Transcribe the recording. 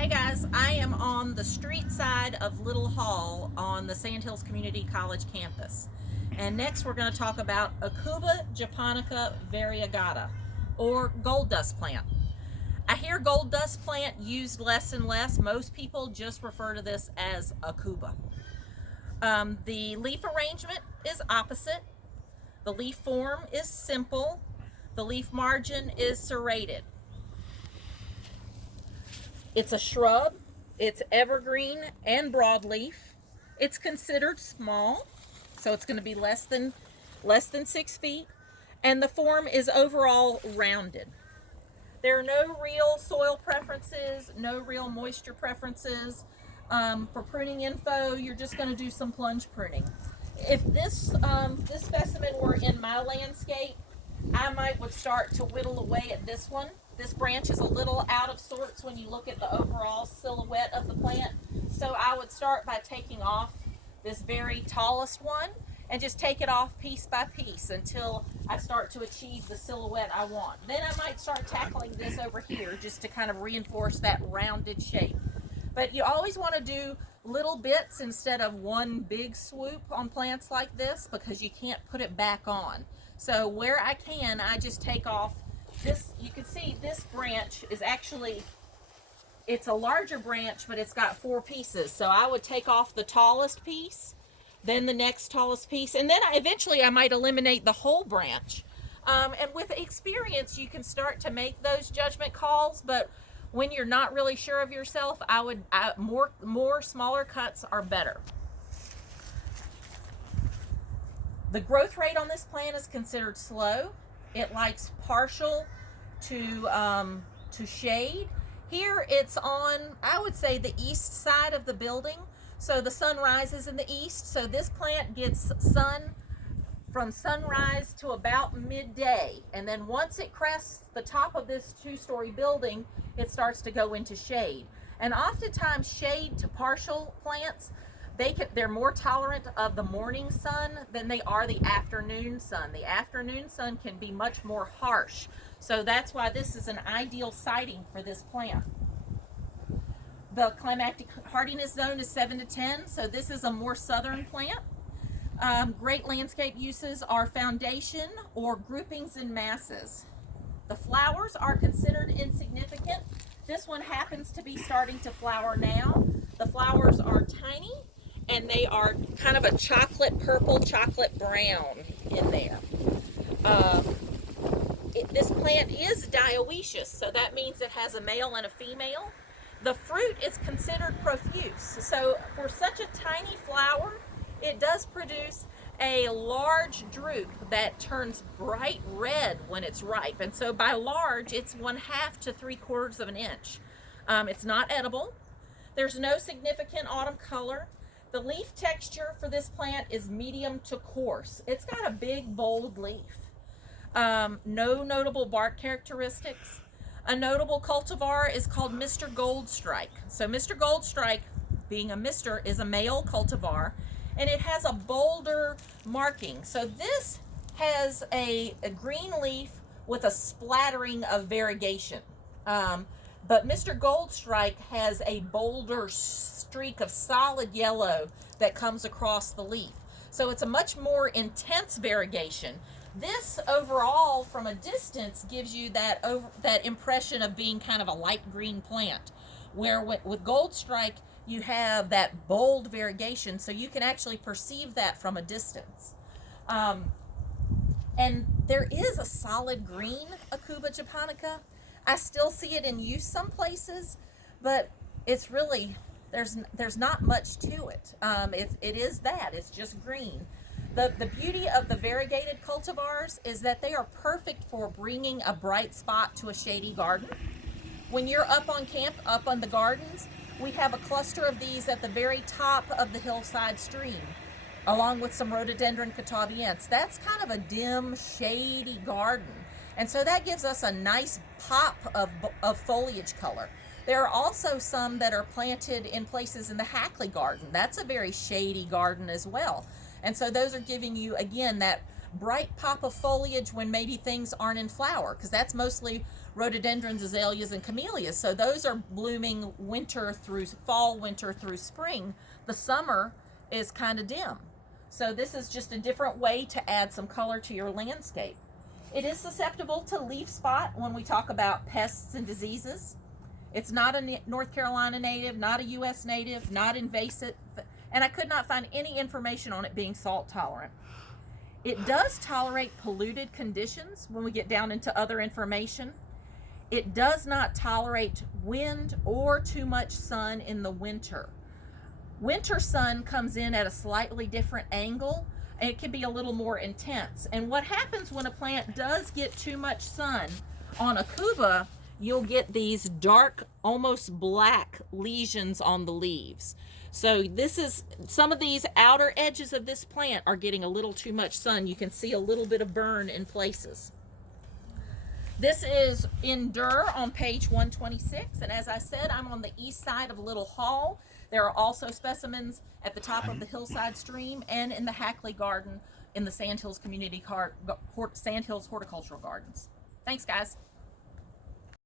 Hey guys, I am on the street side of Little Hall on the Sandhills Community College campus. And next we're going to talk about Aucuba japonica variegata, or gold dust plant. I hear gold dust plant used less and less. Most people just refer to this as Aucuba. The leaf arrangement is opposite. The leaf form is simple. The leaf margin is serrated. It's a shrub. It's evergreen and broadleaf. It's considered small, so it's going to be less than 6 feet, and the form is overall rounded. There are no real soil preferences, no real moisture preferences. For pruning info, you're just going to do some plunge pruning. If this specimen were in my landscape, I would start to whittle away at this one. This branch is a little out of sorts when you look at the overall silhouette of the plant. So I would start by taking off this very tallest one and just take it off piece by piece until I start to achieve the silhouette I want. Then I might start tackling this over here just to kind of reinforce that rounded shape. But you always want to do little bits instead of one big swoop on plants like this, because you can't put it back on. So where I can, I just take off this. You can see this branch is actually, it's a larger branch, but it's got 4 pieces. So I would take off the tallest piece, then the next tallest piece, and then eventually I might eliminate the whole branch. And with experience, you can start to make those judgment calls, but when you're not really sure of yourself, more smaller cuts are better. The growth rate on this plant is considered slow. It likes partial to shade. Here it's on, I would say, the east side of the building. So the sun rises in the east. So this plant gets sun from sunrise to about midday. And then once it crests the top of this 2-story building, it starts to go into shade. And oftentimes shade to partial plants, they're more tolerant of the morning sun than they are the afternoon sun. The afternoon sun can be much more harsh. So that's why this is an ideal siting for this plant. The climactic hardiness zone is 7 to 10, so this is a more southern plant. Great landscape uses are foundation or groupings in masses. The flowers are considered insignificant. This one happens to be starting to flower now. The flowers are tiny, and they are kind of a chocolate purple, chocolate brown in there. This plant is dioecious, so that means it has a male and a female. The fruit is considered profuse. So for such a tiny flower, it does produce a large drupe that turns bright red when it's ripe. And so by large, it's 1/2 to 3/4 of an inch. It's not edible. There's no significant autumn color. The leaf texture for this plant is medium to coarse. It's got a big, bold leaf. No notable bark characteristics. A notable cultivar is called Mr. Goldstrike. So Mr. Goldstrike, being a Mr., is a male cultivar, and it has a bolder marking. So this has a green leaf with a splattering of variegation. But Mr. Goldstrike has a bolder streak of solid yellow that comes across the leaf. So it's a much more intense variegation. This overall, from a distance, gives you that impression of being kind of a light green plant, where with Goldstrike, you have that bold variegation, so you can actually perceive that from a distance. And there is a solid green Aucuba japonica. I still see it in use some places, but it's really, there's not much to it. It's just green. The beauty of the variegated cultivars is that they are perfect for bringing a bright spot to a shady garden. When you're up on camp, up on the gardens, we have a cluster of these at the very top of the hillside stream, along with some rhododendron cataviense. That's kind of a dim, shady garden. And so that gives us a nice pop of foliage color. There are also some that are planted in places in the Hackley garden. That's a very shady garden as well. And so those are giving you, again, that bright pop of foliage when maybe things aren't in flower, because that's mostly rhododendrons, azaleas, and camellias. So those are blooming winter through fall, winter through spring. The summer is kind of dim. So this is just a different way to add some color to your landscape. It is susceptible to leaf spot when we talk about pests and diseases. It's not a North Carolina native, not a U.S. native, not invasive, and I could not find any information on it being salt tolerant. It does tolerate polluted conditions when we get down into other information. It does not tolerate wind or too much sun in the winter. Winter sun comes in at a slightly different angle, and it can be a little more intense. And what happens when a plant does get too much sun on Aucuba, you'll get these dark, almost black lesions on the leaves. So this is, some of these outer edges of this plant are getting a little too much sun. You can see a little bit of burn in places. This is in Durr on page 126, and as I said, I'm on the east side of Little Hall. There are also specimens at the top of the hillside stream and in the Hackley Garden in the Sandhills Horticultural Gardens. Thanks, guys.